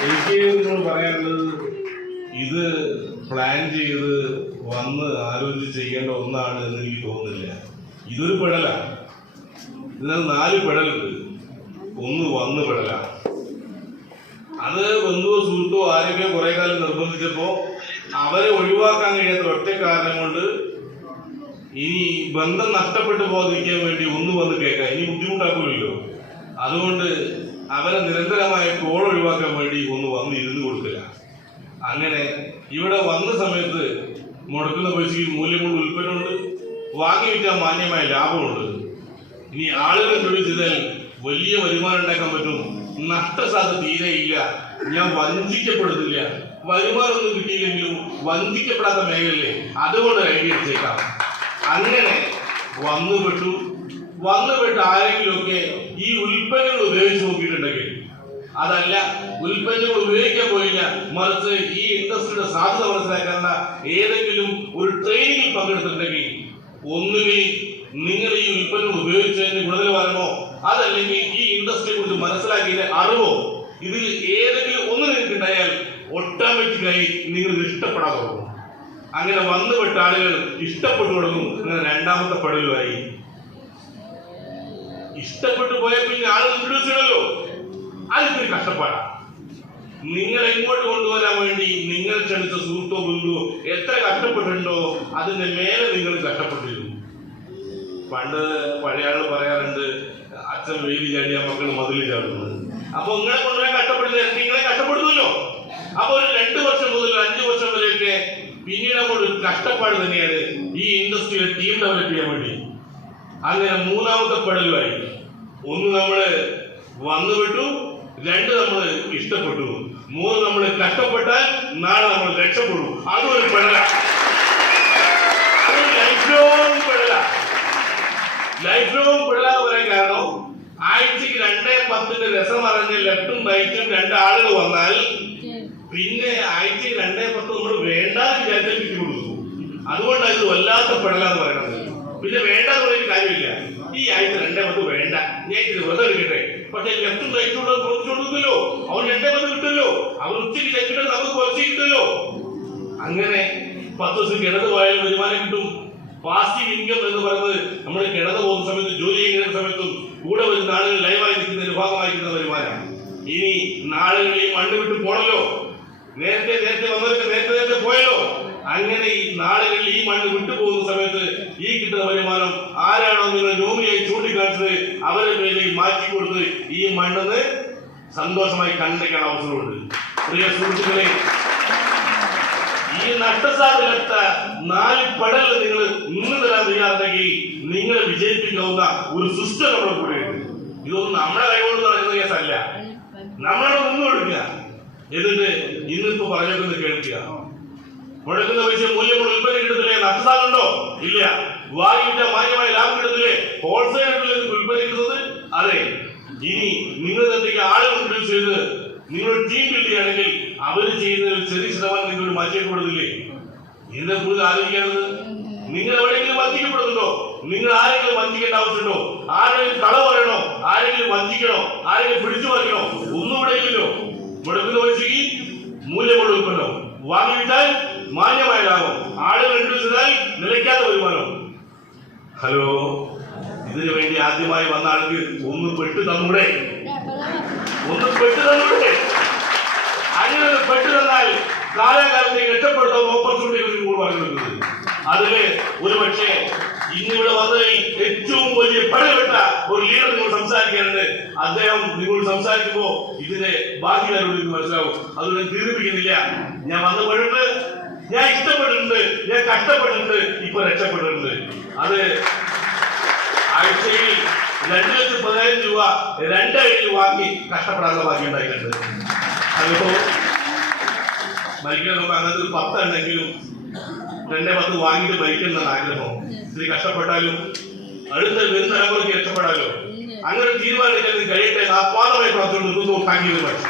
എനിക്ക് നിങ്ങളോട് പറയാനുള്ളത് ഇത് പ്ലാൻ ചെയ്ത് വന്ന് ആലോചിച്ച് ചെയ്യേണ്ട ഒന്നാണ് എന്ന് എനിക്ക് തോന്നുന്നില്ല. ഇതൊരു പിഴലാണ് ഇതിനകത്ത് നാല് പിഴലുണ്ട് ഒന്ന് വന്ന് പിഴലാണ് അത് ബന്ധുവോ സുഹൃത്തോ ആരെങ്കിലും കുറെ കാലം നിർബന്ധിച്ചപ്പോ അവരെ ഒഴിവാക്കാൻ കഴിയാത്ത ഒറ്റ കാരണം കൊണ്ട് ഇനി ബന്ധം നഷ്ടപ്പെട്ടു പോകാതിരിക്കാൻ വേണ്ടി ഒന്ന് വന്ന് കേൾക്കാം. ഇനി ബുദ്ധിമുട്ടാക്കൂലല്ലോ അതുകൊണ്ട് അവരെ നിരന്തരമായ കോൾ ഒഴിവാക്കാൻ വേണ്ടി ഒന്ന് വന്ന് ഇരുന്ന് കൊടുക്കില്ല. അങ്ങനെ ഇവിടെ വന്ന സമയത്ത് മുടക്കുന്ന പൈസയ്ക്ക് മൂല്യമുള്ള ഉൽപ്പന്നമുണ്ട്. വാങ്ങി വിറ്റാൽ മാന്യമായ ലാഭമുണ്ട്. ഇനി ആളുകൾ ഇൻട്രൊഡ്യൂസ് ചെയ്താൽ വലിയ വരുമാനം ഉണ്ടാക്കാൻ പറ്റും. നഷ്ടസാധ്യത തീരെ ഇല്ല. ഞാൻ വഞ്ചിക്കപ്പെടുന്നില്ല. വരുമാനമൊന്നും കിട്ടിയില്ലെങ്കിലും വഞ്ചിക്കപ്പെടാത്ത മേഖലയിലെ അതുകൊണ്ട് അംഗീകരിച്ചേക്കാം അങ്ങനെ വന്നുപെട്ടു വന്നുപെട്ട് ആരെങ്കിലുമൊക്കെ ഈ ഉൽപ്പന്നങ്ങൾ ഉപയോഗിച്ച് നോക്കിയിട്ടുണ്ടെങ്കിൽ അതല്ല ഉൽപ്പന്നങ്ങൾ ഉപയോഗിക്കാൻ പോയില്ല. മറിച്ച് ഈ ഇൻഡസ്ട്രിയുടെ സാധ്യത മനസ്സിലാക്കാനുള്ള ഏതെങ്കിലും ഒരു ട്രെയിനിങ്ങിൽ പങ്കെടുത്തിട്ടുണ്ടെങ്കിൽ ഒന്നുകിൽ നിങ്ങൾ ഈ ഉൽപ്പന്നം ഉപയോഗിച്ചതിന്റെ ഗുണനിലവാരമോ അതല്ലെങ്കിൽ ഈ ഇൻഡസ്ട്രിയെ കുറിച്ച് മനസ്സിലാക്കിയതിന്റെ അറിവോ ഇതിൽ ഏതെങ്കിലും ഒന്ന് നിങ്ങൾക്ക് ഉണ്ടായാൽ ഓട്ടോമാറ്റിക്കായി നിങ്ങൾ ഇഷ്ടപ്പെടാൻ തുടങ്ങും അങ്ങനെ വന്നുപെട്ട ആളുകൾ ഇഷ്ടപ്പെട്ടു തുടങ്ങും. രണ്ടാമത്തെ പടലുമായി ഇഷ്ടപ്പെട്ടു പോയ പിന്നെ ആൾ ഇൻട്രൊഡ്യൂസ് ചെയ്യണല്ലോ അതിനൊരു കഷ്ടപ്പാടാ. നിങ്ങൾ എങ്ങോട്ട് കൊണ്ടുവരാൻ വേണ്ടി നിങ്ങൾ ക്ഷണിച്ച സുഹൃത്തോ ബന്ധുവോ എത്ര കഷ്ടപ്പെട്ടിട്ടുണ്ടോ അതിന്റെ മേലെ നിങ്ങൾ കഷ്ടപ്പെട്ടിരുന്നു. പണ്ട് പഴയ ആൾ പറയാറുണ്ട് അച്ഛൻ വെയിൽ ചാടിയ മക്കൾ മതിൽ ചാടുന്നത് അപ്പൊ നിങ്ങളെ കൊണ്ടുവരാൻ കഷ്ടപ്പെടുന്നത് നിങ്ങളെ കഷ്ടപ്പെടുന്നല്ലോ അപ്പൊ ഒരു രണ്ടു വർഷം മുതൽ അഞ്ചു വർഷം വരെയൊക്കെ പിന്നീട് ഒരു കഷ്ടപ്പാട് തന്നെയാണ് ഈ ഇൻഡസ്ട്രിയിലെ ടീം ഡെവലപ്പ് ചെയ്യാൻ വേണ്ടി. അങ്ങനെ മൂന്നാമത്തെ പടലുമായി ഒന്ന് നമ്മൾ വന്നുവിട്ടു രണ്ട് നമ്മൾ ഇഷ്ടപ്പെട്ടു. മൂന്ന് നമ്മൾ കഷ്ടപ്പെട്ടാൽ നാളെ നമ്മൾ രക്ഷപ്പെടും. അതും ഒരു പെടല ലൈഫ് ലോങ് പെടല പറയാൻ കാരണം ആഴ്ചക്ക് രണ്ടേ പത്തിന്റെ രസം അറിഞ്ഞ് ലെഫ്റ്റും റൈറ്റും രണ്ട് ആളുകൾ വന്നാൽ പിന്നെ ആഴ്ച രണ്ടേ പത്ത് നമ്മൾ വേണ്ട വിചാരിച്ചാൽ കൊടുക്കും. അതുകൊണ്ടാണ് ഇത് വല്ലാത്ത പെടല എന്ന് പറയുന്നത്. പിന്നെ വേണ്ട പറയുന്ന കാര്യമില്ല. ഈ ആഴ്ച രണ്ടേ പത്ത് വേണ്ട. ഞാൻ ഇത് വെറുതെ എടുക്കട്ടെ. പക്ഷെ ലെഫ്റ്റും റൈറ്റും ഉള്ളത് കുറച്ച് കൊടുക്കുമല്ലോ അവൻ രണ്ടേ പത്ത് കിട്ടുമല്ലോ. അവർ ഉച്ചയ്ക്ക് ചെക്കിട്ട് നമുക്ക് കുറച്ച് കിട്ടുമല്ലോ. അങ്ങനെ പത്ത് ദിവസം കിടന്നു പോയാലും വരുമാനം കിട്ടും. പാസീവ് ഇൻകം എന്ന് പറയുന്നത് നമ്മൾ കിടന്നു പോകുന്ന സമയത്ത് ജോലി ചെയ്യുന്ന സമയത്തും കൂടെ വരുന്ന ആളുകൾ ലൈവായി നിൽക്കുന്നതിന്റെ ഭാഗമായി കിട്ടുന്ന ഇനി നാളുകളിൽ മണ്ണ് വിട്ട് പോണല്ലോ. നേരത്തെ നേരത്തെ വന്നവർക്ക് നേരത്തെ നേരത്തെ പോയല്ലോ. അങ്ങനെ ഈ നാളുകളിൽ ഈ മണ്ണ് വിട്ടുപോകുന്ന സമയത്ത് ഈ കിട്ടുന്ന വരുമാനം ആരാണോ നിങ്ങൾ ജോമിയായി ചൂണ്ടിക്കാണിച്ചത് അവരെ പേരിൽ മാറ്റി കൊടുത്ത് ഈ മണ്ണെന്ന് സന്തോഷമായി കണ്ടിരിക്കാൻ അവസരമുണ്ട്. പ്രിയ സുഹൃത്തുക്കളെ ഈ നഷ്ടസാധ്യത നാല് പടലിൽ നിങ്ങൾ നിന്ന് തരാൻ തയ്യാറുണ്ടെങ്കിൽ നിങ്ങളെ വിജയിപ്പിക്കാവുന്ന ഒരു സിസ്റ്റം നമ്മുടെ കൂടെയുണ്ട് ഇതൊന്നും നമ്മുടെ കൈകൊണ്ട് നടക്കുന്ന കേസല്ല. നമ്മളോട് നിന്ന് കൊടുക്കുക. എന്നിട്ട് ഇന്നിപ്പോ പറഞ്ഞേക്കുന്നത് കേൾക്കുക. മുടക്കുന്ന പൈസ മൂല്യമുള്ള ഉൽപ്പന്നം കിട്ടുന്നില്ലേ നഷ്ടസാധുണ്ടോ ഇല്ല. വാങ്ങിയിട്ട് മാന്യമായ ലാഭം കിട്ടുന്നില്ലേ ഹോൾസെയിൽ ഉൽപ്പന്നം കിട്ടുന്നത് അതെ. ഇനി നിങ്ങൾ എന്തെങ്കിലും ആളുകൾ ഇൻട്രൊഡ്യൂസ് ചെയ്ത് നിങ്ങൾ ടീം ബിൽഡ് ചെയ്യുകയാണെങ്കിൽ അവർ ചെയ്യുന്നതിൽ ചെറിയ ശതമാനം നിങ്ങൾ മാറ്റിയേക്കപ്പെടുന്നില്ലേ ഇതിനെ കൂടുതൽ ആലോചിക്കാനുള്ളത്? നിങ്ങൾ എവിടെയെങ്കിലും വഞ്ചിക്കപ്പെടുന്നുണ്ടോ? നിങ്ങൾ ആരെങ്കിലും വഞ്ചിക്കേണ്ട ആവശ്യമുണ്ടോ? ആരെങ്കിലും കള പറയണോ? ആരെങ്കിലും വഞ്ചിക്കണോ? ആരെങ്കിലും പിടിച്ചു പറിക്കണോ? ഒന്നും ഇവിടെ ഇല്ലല്ലോ മുടക്കുന്ന പൈസക്ക് മൂല്യമുള്ള ഉൽപ്പന്നം വാങ്ങിവിട്ടാൽ മാന്യമായ ലാഭം ആളുകൾ ചെയ്താൽ നിലയ്ക്കാത്ത വരുമാനം. ഹലോ ഇതിനു വേണ്ടി ആദ്യമായി വന്ന ആൾക്ക് ഒന്ന് പെട്ട് തന്നൂടെ? ഒന്ന് പെട്ട് തന്നൂടെ? അങ്ങനെ പെട്ട് തന്നാൽ കാലാകാലത്തേക്ക് രക്ഷപ്പെടുത്താൻ ഓപ്പർച്യൂണിറ്റി കൂടെ പറഞ്ഞിരുന്നത് അതിൽ ഒരു പക്ഷേ ഇന്നിവിടെ വന്നതിൽ ഏറ്റവും വലിയ പടവെട്ട ഒരു ലീഡർ നിങ്ങൾ സംസാരിക്കാറുണ്ട് അദ്ദേഹം നിങ്ങൾ സംസാരിക്കുമ്പോ ഇതിന്റെ നിങ്ങൾക്ക് മനസ്സിലാവും. അതുകൊണ്ട് ദീർഘിപ്പിക്കുന്നില്ല ഞാൻ വന്നപ്പോഴുണ്ട് ഞാൻ ഇഷ്ടപ്പെട്ടിട്ടുണ്ട് ഞാൻ കഷ്ടപ്പെട്ടിട്ടുണ്ട് ഇപ്പൊ രക്ഷപ്പെട്ടിട്ടുണ്ട് അത് ആഴ്ചയിൽ രണ്ട് ലക്ഷത്തി പതിനായിരം രൂപ രണ്ടാഴ്ച വാങ്ങി കഷ്ടപ്പെടാനുള്ള ഭാഗ്യം ഉണ്ടായിട്ടുണ്ട്. അതിപ്പോ മരിക്കാൻ നമുക്ക് അങ്ങനത്തെ ഒരു പത്ത് ഉണ്ടെങ്കിലും രണ്ടേ പത്ത് വാങ്ങിയിട്ട് മരിക്കുന്നതാണ് ആഗ്രഹം. ഇത്തിരി കഷ്ടപ്പെട്ടാലും അടുത്ത വരുന്ന തലമുറയ്ക്ക് രക്ഷപ്പെടാലോ? അങ്ങനെ തീരുമാനിക്കാൻ കഴിയട്ടെ ആ ആത്മാർത്ഥമായി പ്രാർത്ഥിച്ചു താങ്ക് യു മച്ച്